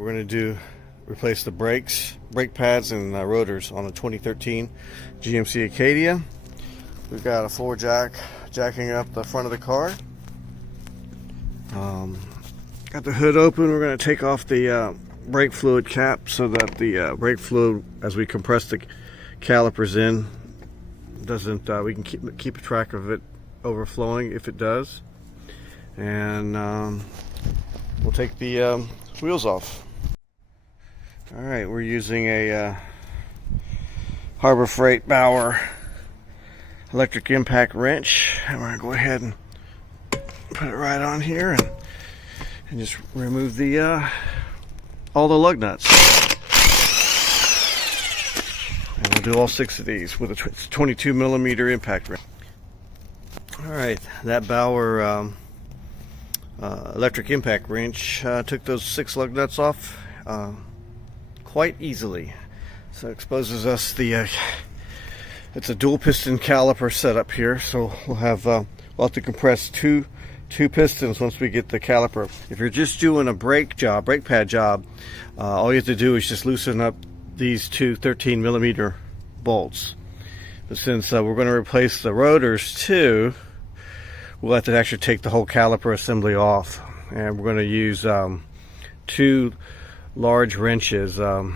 we're going to replace the brake pads and rotors on the 2013 GMC Acadia. We've got a floor jack jacking up the front of the car. Got the hood open. We're going to take off the brake fluid cap so that the brake fluid, as we compress the calipers in, doesn't we can keep track of it overflowing if it does. And we'll take the wheels off. All right, we're using a Harbor Freight Bauer electric impact wrench, and we're gonna go ahead and put it right on here and just remove the all the lug nuts. And we'll do all 6 of these with a 22 millimeter impact wrench. All right, that Bauer electric impact wrench took those 6 lug nuts off quite easily. So it exposes us the it's a dual piston caliper setup here, so we'll have to compress two pistons once we get the caliper. If you're just doing a brake pad job, all you have to do is just loosen up these 2 13 millimeter bolts. But since we're going to replace the rotors too, we'll have to actually take the whole caliper assembly off, and we're going to use 2 large wrenches. I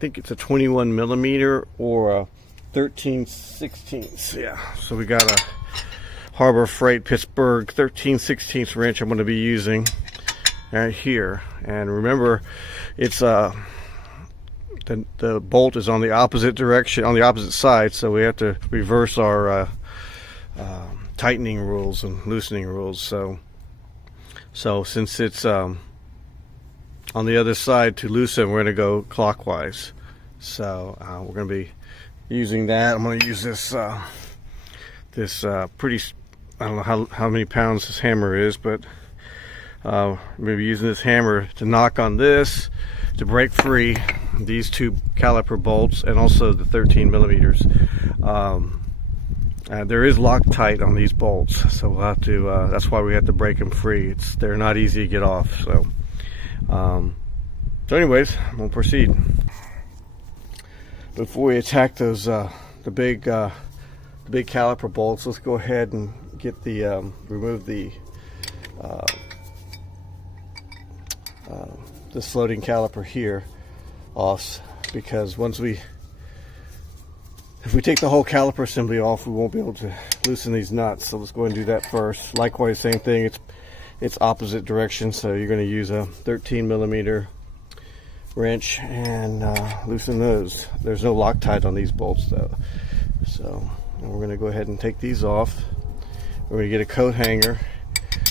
think it's a 21 millimeter or a 13/16. Yeah, so we got a Harbor Freight Pittsburgh 13/16 wrench I'm going to be using right here. And remember, it's the bolt is on the opposite direction, on the opposite side, so we have to reverse our tightening rules and loosening rules. So since it's on the other side to loosen, we're going to go clockwise. So we're going to be using that. I'm going to use this pretty, I don't know how many pounds this hammer is, but maybe using this hammer to knock on this to break free these 2 caliper bolts and also the 13 millimeters. There is Loctite on these bolts, so we'll have to that's why we have to break them free. They're not easy to get off. So anyways, we'll proceed. Before we attack those the big caliper bolts, let's go ahead and get the remove the this floating caliper here off, because if we take the whole caliper assembly off, we won't be able to loosen these nuts. So let's go ahead and do that first. Likewise, same thing. It's opposite direction, so you're going to use a 13 millimeter wrench and loosen those. There's no Loctite on these bolts though. So we're going to go ahead and take these off. We're going to get a coat hanger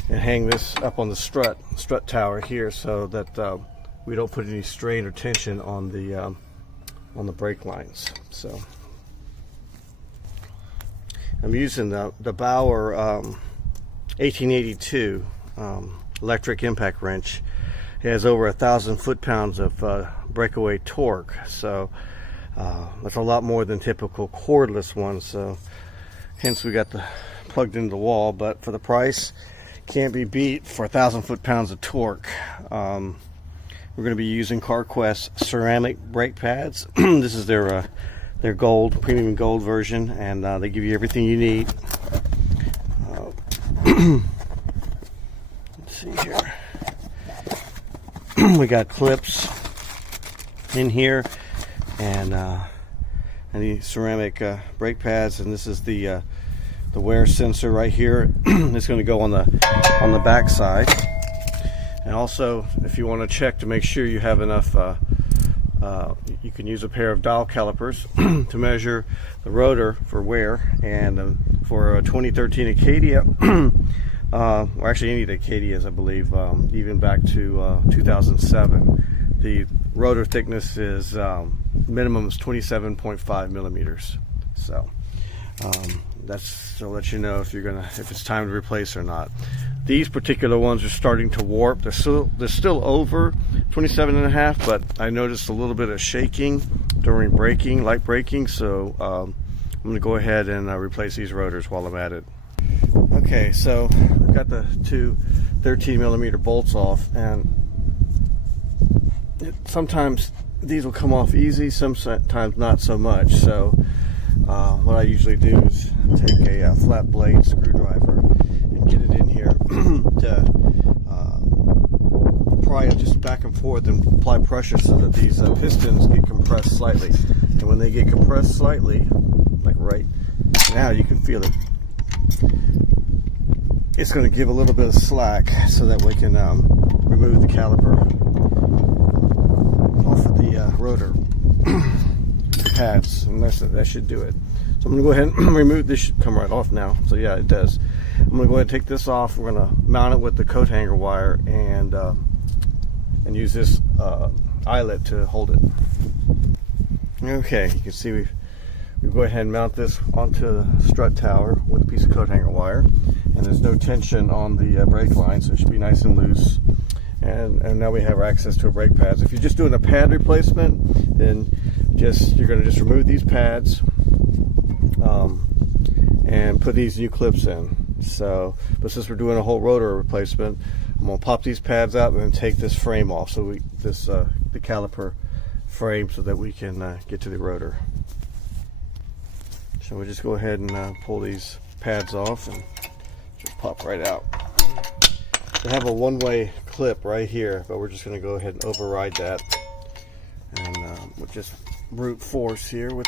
and hang this up on the strut tower here, so that we don't put any strain or tension on the brake lines. So I'm using the Bauer 1882 electric impact wrench. It has over 1,000 foot-pounds of breakaway torque, so that's a lot more than typical cordless ones. So hence we got the plugged into the wall, but for the price, can't be beat for 1,000 foot-pounds of torque. We're going to be using Carquest ceramic brake pads. This is their gold, premium gold version, and they give you everything you need. Let's see here. We got clips in here, and the ceramic brake pads, and this is the wear sensor right here. It's going to go on the back side. And also, if you want to check to make sure you have enough, you can use a pair of dial calipers to measure the rotor for wear. And for a 2013 Acadia, or actually any of the Acadias, I believe, even back to 2007, the rotor thickness is minimum is 27.5 millimeters. So that's to let you know if it's time to replace or not. These particular ones are starting to warp. They're still over 27.5, but I noticed a little bit of shaking during braking, light braking. So I'm going to go ahead and replace these rotors while I'm at it. Okay, so I've got the 2 13 millimeter bolts off, and sometimes these will come off easy, sometimes not so much. So what I usually do is take a flat blade screwdriver and get it in here to pry it just back and forth and apply pressure so that these pistons get compressed slightly. And when they get compressed slightly, like right now, you can feel it. It's going to give a little bit of slack so that we can remove the caliper off of the rotor pads, and that should do it. So I'm going to go ahead and remove this. Should come right off now. So yeah, it does. I'm going to go ahead and take this off. We're going to mount it with the coat hanger wire and use this eyelet to hold it. Okay, you can see we go ahead and mount this onto the strut tower with a piece of coat hanger wire, and there's no tension on the brake line, so it should be nice and loose. And now we have access to a brake pads. If you're just doing a pad replacement, then you're going to just remove these pads and put these new clips in. But since we're doing a whole rotor replacement, I'm going to pop these pads out and then take this frame off, so the caliper frame, so that we can get to the rotor. So we'll just go ahead and pull these pads off and just pop right out. They have a one-way clip right here, but we're just going to go ahead and override that, and we'll just brute force here with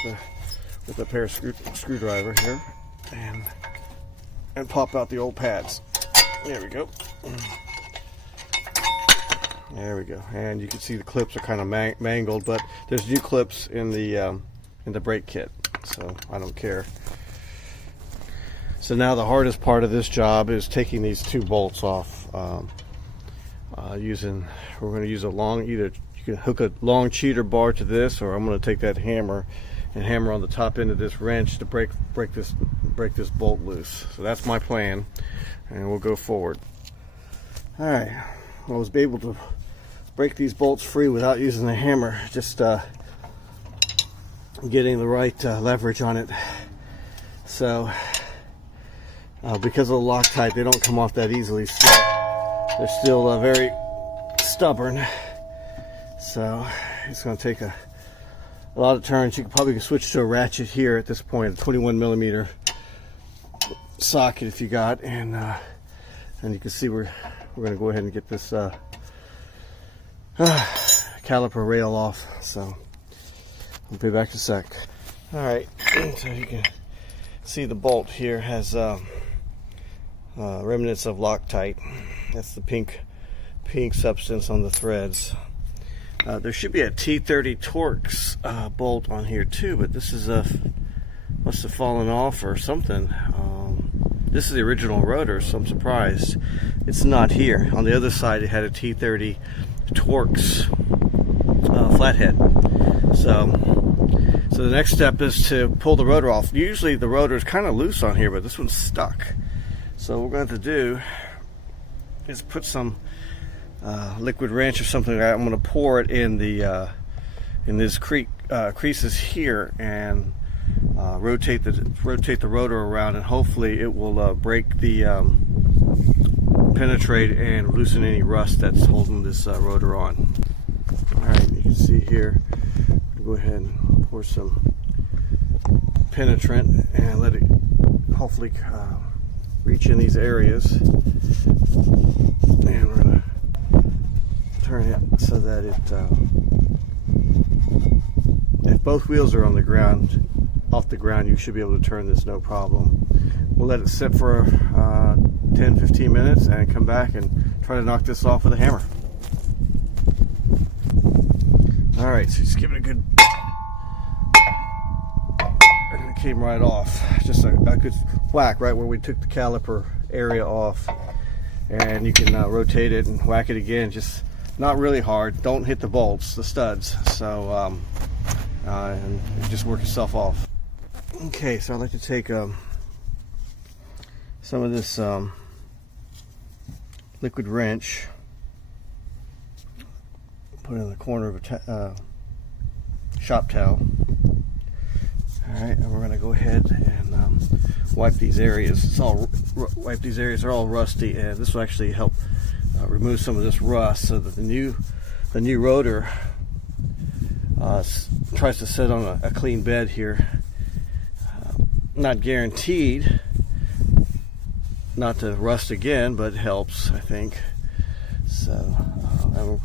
a pair of screwdriver here, and pop out the old pads. There we go. There we go. And you can see the clips are kind of mangled, but there's new clips in the brake kit, so I don't care. So now the hardest part of this job is taking these two bolts off. We're going to use a long, either you can hook a long cheater bar to this, or I'm going to take that hammer and hammer on the top end of this wrench to break this bolt loose. So that's my plan, and we'll go forward. All right, I was able to break these bolts free without using the hammer, just getting the right leverage on it. So because of the Loctite, they don't come off that easily. So they're still very stubborn. So it's going to take a lot of turns. You can probably switch to a ratchet here at this point, a 21mm socket if you got, and you can see we're going to go ahead and get this caliper rail off. So I'll be back in a sec. All right, so you can see the bolt here has remnants of Loctite. That's the pink substance on the threads. There should be a T30 Torx bolt on here too, but this is must have fallen off or something. This is the original rotor, so I'm surprised it's not here. On the other side, it had a T30 Torx flathead. So the next step is to pull the rotor off. Usually the rotor is kind of loose on here, but this one's stuck. So what we're going to have to do is put some liquid wrench or something like that. I'm going to pour it in the in this creases here, and rotate the rotor around, and hopefully it will penetrate and loosen any rust that's holding this rotor on. All right, you can see here. Go ahead and pour some penetrant and let it hopefully reach in these areas. And we're gonna turn it so that if both wheels are on the ground, off the ground, you should be able to turn this no problem. We'll let it sit for 10-15 minutes and come back and try to knock this off with a hammer. All right, so just give it a good, and it came right off. Just a good whack right where we took the caliper area off, and you can rotate it and whack it again. Just not really hard. Don't hit the bolts, the studs. So and just work itself off. Okay, so I'd like to take some of this liquid wrench, put it in the corner of a shop towel. Alright, and we're going to go ahead and wipe these areas. Wipe these areas. They're all rusty, and this will actually help remove some of this rust so that the new the new rotor tries to sit on a clean bed here. Not guaranteed not to rust again, but it helps, I think. So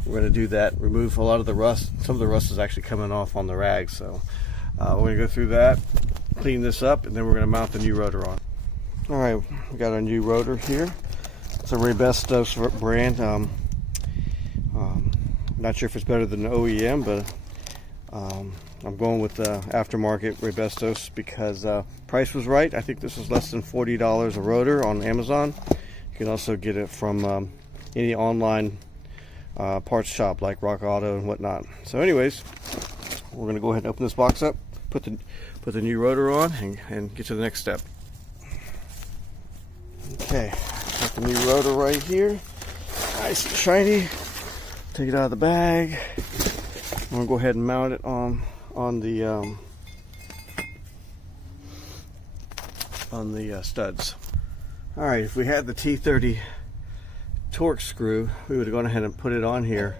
we're going to do that, remove a lot of the rust. Some of the rust is actually coming off on the rag, so we're going to go through that, clean this up, and then we're going to mount the new rotor on. All right, we got our new rotor here. It's a Raybestos brand. Not sure if it's better than the OEM, but I'm going with the aftermarket Raybestos because price was right. I think this was less than $40 a rotor on Amazon. You can also get it from any online parts shop like Rock Auto and whatnot. So anyways, we're going to go ahead and open this box up, put the new rotor on, and get to the next step. Okay, got the new rotor right here, nice and shiny. Take it out of the bag. I'm going to go ahead and mount it on the studs. All right, if we had the T30 torque screw, we would have gone ahead and put it on here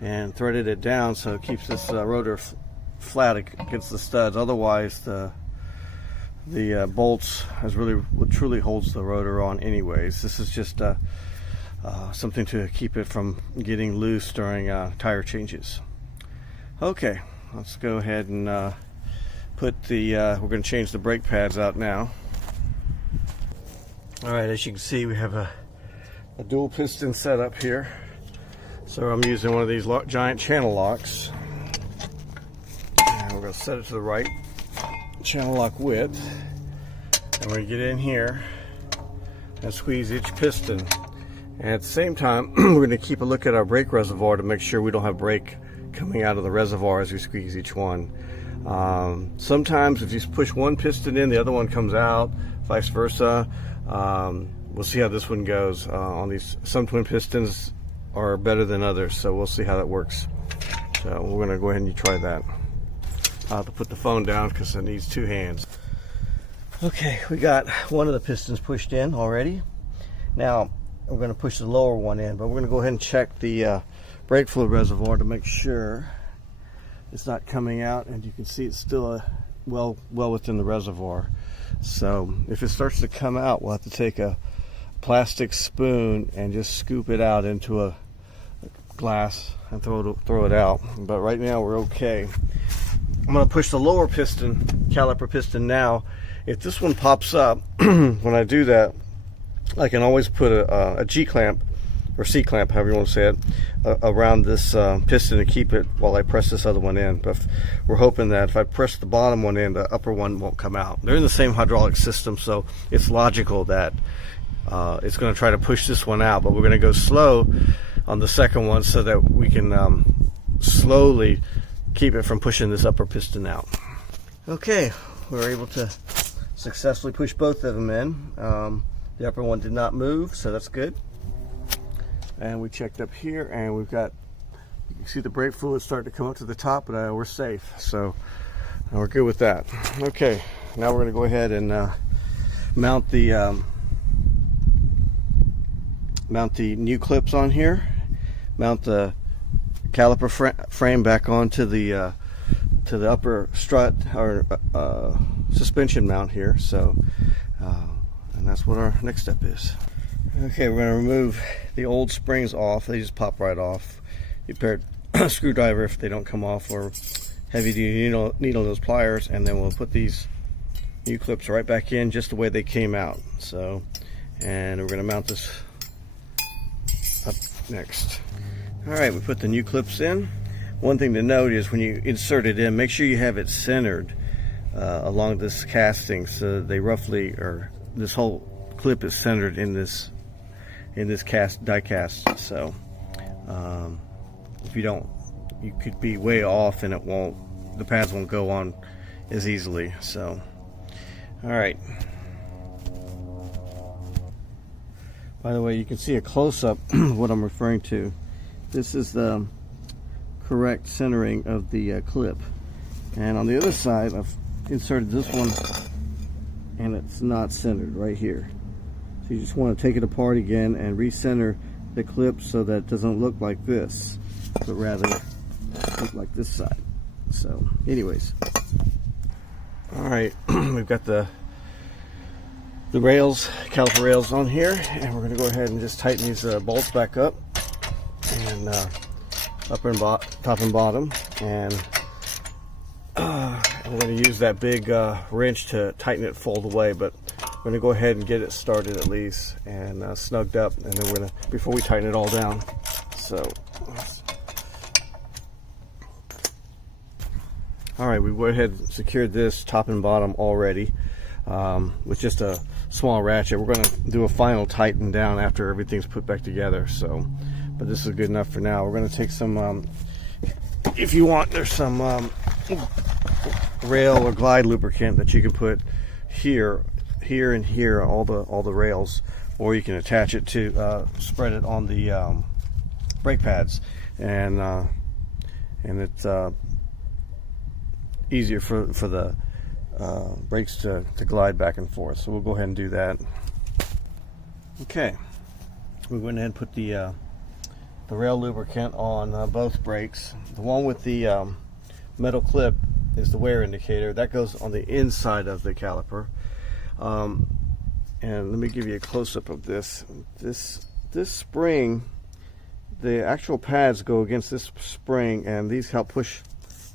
and threaded it down so it keeps this rotor flat against the studs. Otherwise, the bolts what truly holds the rotor on anyways. This is just something to keep it from getting loose during tire changes. Okay, let's go ahead and put we're going to change the brake pads out now. Alright, as you can see, we have a dual piston setup here. So I'm using one of these giant channel locks. And we're going to set it to the right channel lock width. And we're going to get in here and squeeze each piston. And at the same time, we're going to keep a look at our brake reservoir to make sure we don't have brake coming out of the reservoir as we squeeze each one. Sometimes if you push one piston in, the other one comes out, vice versa. We'll see how this one goes. On these, some twin pistons are better than others, so we'll see how that works. So we're going to go ahead and try that. I'll have to put the phone down because it needs two hands. Okay, we got one of the pistons pushed in already. Now we're going to push the lower one in, but we're going to go ahead and check the brake fluid reservoir to make sure it's not coming out, and you can see it's still well within the reservoir. So if it starts to come out, we'll have to take a plastic spoon and just scoop it out into a glass and throw it out. But right now we're okay. I'm going to push the lower piston, caliper piston now. If this one pops up, when I do that, I can always put a G-clamp or C-clamp, however you want to say it, around this piston to keep it while I press this other one in. But we're hoping that if I press the bottom one in, the upper one won't come out. They're in the same hydraulic system, so it's logical that it's going to try to push this one out, but we're going to go slow on the second one so that we can slowly keep it from pushing this upper piston out. Okay, we were able to successfully push both of them in. The upper one did not move, so that's good. And we checked up here, and we've got, you can see the brake fluid starting to come up to the top, but we're safe, so we're good with that. Okay, now we're going to go ahead and mount the new clips on here, mount the caliper frame back onto the to the upper strut or suspension mount here. So and that's what our next step is. Okay, we're going to remove the old springs off. They just pop right off. You pair a screwdriver if they don't come off, or heavy duty needle nose pliers, and then we'll put these new clips right back in just the way they came out. So, and we're going to mount this up next. Alright, we put the new clips in. One thing to note is when you insert it in, make sure you have it centered along this casting, so they roughly, or this whole clip is centered in this die cast. So if you don't, you could be way off and the pads won't go on as easily. So alright, by the way, you can see a close-up of what I'm referring to. This is the correct centering of the clip, and on the other side I've inserted this one and it's not centered right here. So you just want to take it apart again and recenter the clip so that it doesn't look like this. but rather look like this side. So anyways, all right, we've got the rails, caliper rails on here, and we're going to go ahead and just tighten these bolts back up, and top and bottom, and we're going to use that big wrench to tighten it full the way, but we're going to go ahead and get it started at least, and snugged up, and then we're going to, before we tighten it all down. So all right, we went ahead and secured this top and bottom already with just a small ratchet. We're going to do a final tighten down after everything's put back together. So, but this is good enough for now. We're going to take some, if you want, there's some rail or glide lubricant that you can put here, and here, all the rails, or you can attach it to spread it on the brake pads, and it's easier for the brakes to glide back and forth. So we'll go ahead and do that. Okay, we went ahead and put the rail lubricant on both brakes. The one with the metal clip is the wear indicator. That goes on the inside of the caliper. And let me give you a close-up of this. This spring, the actual pads go against this spring, and these help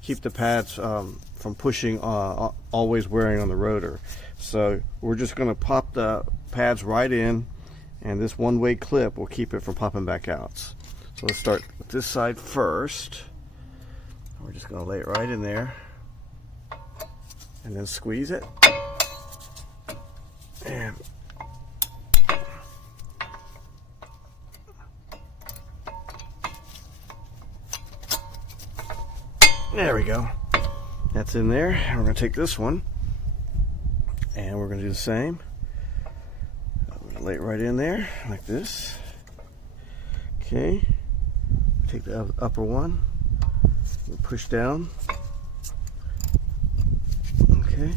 keep the pads from pushing, always wearing on the rotor. So we're just going to pop the pads right in, and this one-way clip will keep it from popping back out. So let's start with this side first. We're just going to lay it right in there, and then squeeze it. And there we go. That's in there. And we're going to take this one, and we're going to do the same. I'm going to lay it right in there like this. Okay. Take the upper one. We'll push down. Okay.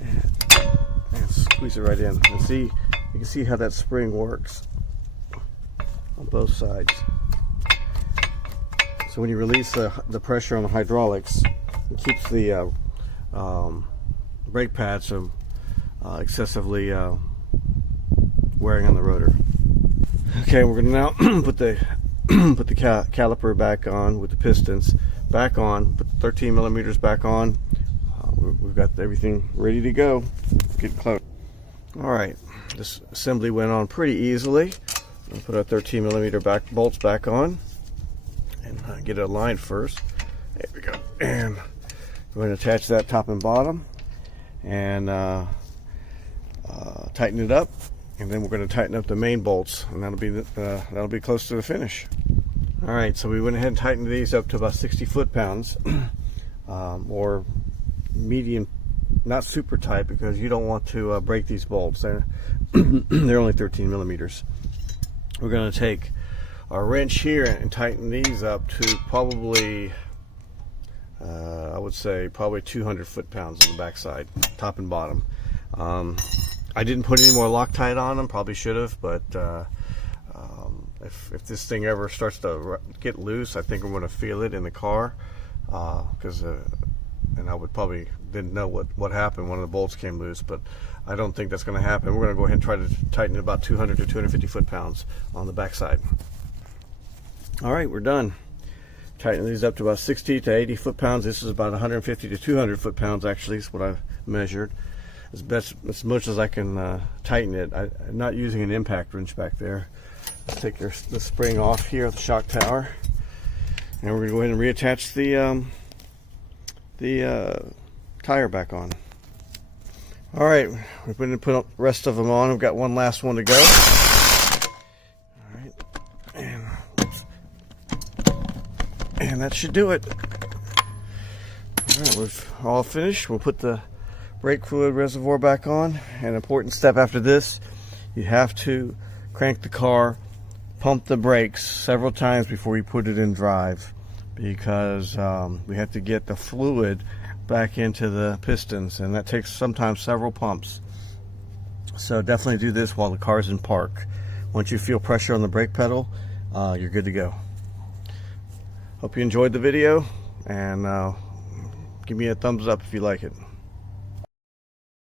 And squeeze it right in. And see, you can see how that spring works on both sides. So when you release the pressure on the hydraulics, it keeps the brake pads from excessively wearing on the rotor. Okay, we're going to now put the caliper back on with the pistons back on. Put the 13 millimeters back on. We've got everything ready to go. Get close. All right, this assembly went on pretty easily. We'll put our 13 millimeter bolts back on, and get it aligned first. There we go. And we're going to attach that top and bottom, and tighten it up, and then we're going to tighten up the main bolts, and that'll be close to the finish. All right, so we went ahead and tightened these up to about 60 foot-pounds, or medium, not super tight, because you don't want to break these bolts. They're only 13 millimeters. We're going to take our wrench here and tighten these up to probably, I would say probably 200 foot-pounds on the backside, top and bottom. I didn't put any more Loctite on them, probably should have, but if this thing ever starts to get loose, I think I'm going to feel it in the car, because and I would probably didn't know what happened. One of the bolts came loose, but I don't think that's going to happen. We're going to go ahead and try to tighten it about 200 to 250 foot-pounds on the backside. All right, we're done. Tighten these up to about 60 to 80 foot-pounds. This is about 150 to 200 foot-pounds, actually, is what I've measured. As much as I can tighten it. I'm not using an impact wrench back there. Let's take the spring off here, the shock tower, and we're going to go ahead and reattach the tire back on. All right, we're going to put the rest of them on. We've got one last one to go. All right, and that should do it. All right, we're all finished. We'll put the brake fluid reservoir back on. An important step after this, you have to crank the car, pump the brakes several times before you put it in drive, because we have to get the fluid back into the pistons, and that takes sometimes several pumps. So definitely do this while the car's in park. Once you feel pressure on the brake pedal, you're good to go. Hope you enjoyed the video, and give me a thumbs up if you like it.